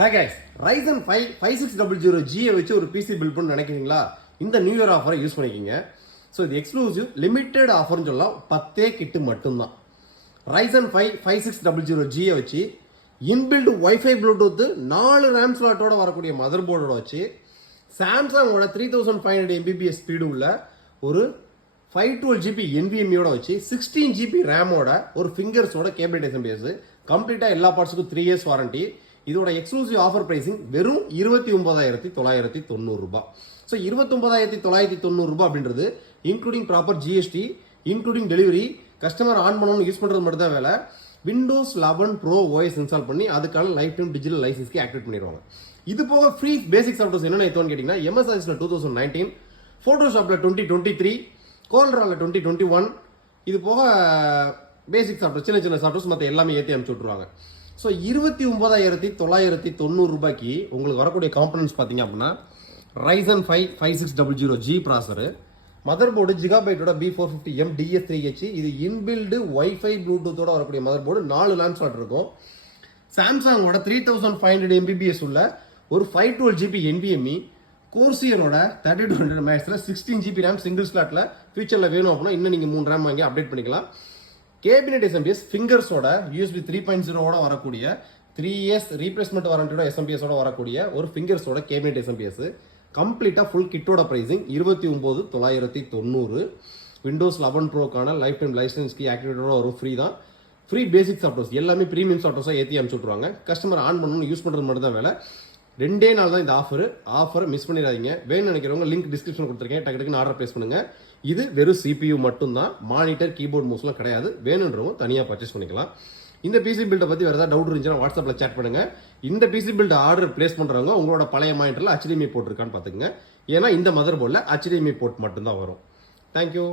Hi guys, Ryzen 5 5600G வச்சு ஒரு PC build பண்ண நினைக்கிறீங்களா? இந்த நியூ இயர் ஆஃபரை யூஸ் பண்ணிக்கிங்க. ஸோ இது எக்ஸ்க்ளூசிவ் லிமிட்டெட் ஆஃபர்னு சொல்லலாம். 10 கிட்டு மட்டும்தான். Ryzen 5 5600G வச்சு இன்பில்ட் வைஃபை ப்ளூடூத் 4 ரேம் ஸ்லாட்டோட வரக்கூடிய மதர் போர்டோட வச்சு சாம்சங்கோட 3500 MBPS ஸ்பீடு உள்ள ஒரு 512GB NVMe வச்சு 16GB ரேமோட ஒரு ஃபிங்கர்ஸோட கேபிள் எஸ்எம்பிஎஸ் கம்ப்ளீட்டாக எல்லா பார்ட்ஸுக்கும் 3 இயர்ஸ் வாரண்டி. இதோட எக்ஸ்க்ளூசிவ் ஆஃபர் பிரைசிங் வெறும் 29,990 ரூபாய். ஸோ 29,990 ரூபாய் அப்படின்றது including proper GST, including delivery, customer on பண்ணணும் யூஸ் பண்ணுறது மட்டும் தான் வேலை. விண்டோஸ் 11 ப்ரோ ஓஎஸ் இன்ஸ்டால் பண்ணி அதுக்கான லைஃப் டைம் டிஜிட்டல் லைசன்ஸ்க்கு ஆக்டிவேட் பண்ணிடுவாங்க. இது போக ஃப்ரீ பேசிக் சாஃப்ட்வேர்ஸ் என்னென்ன எத்தோன்னு கேட்டிங்கன்னா MS Office 2019, ஃபோட்டோஷாப்பில் 2023, கோல்ராவில் 2021, இது போக பேசிக் சாஃப்ட்வேர் சின்ன சின்ன சாஃப்ட்வேர்ஸ் மற்ற எல்லாமே ஏற்றி அனுப்பிச்சு விட்ருவாங்க. ஸோ 29,990 ரூபாய்க்கு உங்களுக்கு வரக்கூடிய காம்பனன்ட்ஸ் பார்த்தீங்க அப்படின்னா Ryzen 5 5600G processor, mother board ஜிகாபைட்டோட B450M DS3H, இது இன்பில்டு வைஃபை ப்ளூடூத்தோட வரக்கூடிய மதர் போர்டு, 4 லேண்ட் ஸ்லாட் இருக்கும். சாம்சங்கோட 3500 MBPS உள்ள ஒரு 512GB NVMe, கோர்சியரோட 3200 மேக்ஸில் 16GB ரேம் சிங்கிள் ஸ்லாட்டில் ஃபியூச்சரில் வேணும் அப்படின்னா இன்னும் நீங்கள் 3 ரேம் வாங்கி அப்டேட் பண்ணிக்கலாம். கேபினெட் எஸ்எம்பிஎஸ் ஃபிங்கர்ஸோட USB 3.0 வரக்கூடிய 3 இயர்ஸ் ரீப்ளேஸ்மெண்ட் வாரண்டியோட எஸ்எம்பிஎஸோட வரக்கூடிய ஒரு ஃபிங்கர்ஸோட கேபினெட் எஸ்எம்பிஎஸ் கம்ப்ளீட்டாக ஃபுல் கிட்டோட ப்ரைஸிங் 29,990. விண்டோஸ் 11 ப்ரோக்கான லைஃப் டைம் லைசன்ஸ்க்கு ஆக்டிவேட்டோட ஒரு ஃப்ரீ தான். ஃப்ரீ பேசிக் சாஃப்ட்வேர்ஸ் எல்லாமே ப்ரீமியம் சாஃப்ட்வேர்ஸாக ஏற்றி அனுப்பிச்சு விட்ருவாங்க. கஸ்டமர் ஆன் பண்ணணும் யூஸ் பண்ணுறது மட்டும் தான் வேலை. 2 நாள் தான் இந்த ஆஃபரை மிஸ் பண்ணிடாதீங்க. வேணும்னு நினைக்கிறவங்க லிங்க் டிஸ்கிரிப்ஷன் கொடுத்துருக்கேன், டக்குன்னு ஆர்டர் பிளேஸ் பண்ணுங்க. இது வெறும் CPU மட்டும்தான், மானிட்டர் கீபோர்ட் மவுஸ்லாம் கிடையாது. வேணுன்றவங்க தனியாக பர்ச்சேஸ் பண்ணிக்கலாம். இந்த பிசி பில்டை பற்றி வேறு ஏதாவது டவுட் இருந்துச்சுன்னா வாட்ஸ்அப்பில் சேட் பண்ணுங்க. இந்த பிசி பில்ட் ஆர்டர் பிளேஸ் பண்ணுறவங்க உங்களோட பழைய மானிட்டரில் HDMI போர்ட் இருக்கான்னு பார்த்துக்குங்க. ஏன்னா இந்த மதர் போர்டில் HDMI போர்ட் மட்டும்தான் வரும். தேங்க்யூ.